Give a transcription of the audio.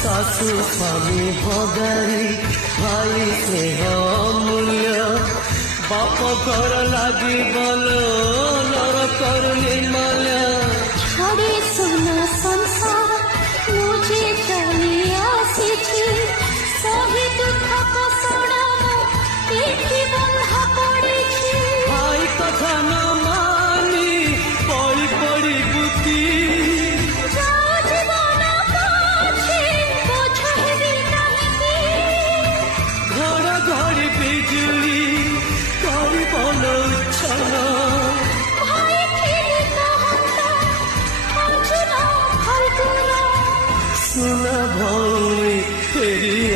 শাশু স্বামী ভগাই ভাই স্নেহ অমূল্য বাপ ঘর লাগি বল নরকর নির্মল ছড়ে সোনা সংসার মুঝে চলি আসিছি সহি দুঃখ কষণ পিঠি বন্ধা পড়েছি ভাই কথা ন মানি পড়ি পড়ি বুতি যাও জীবন কাছে বোঝাইবি কাহিকি ঘড়ঘড়ি বিজুଳି করিব উচ্ছল ভাই ফিরি কহন্তা অর্জুন ফাল্গুন सुन भौमी तेरी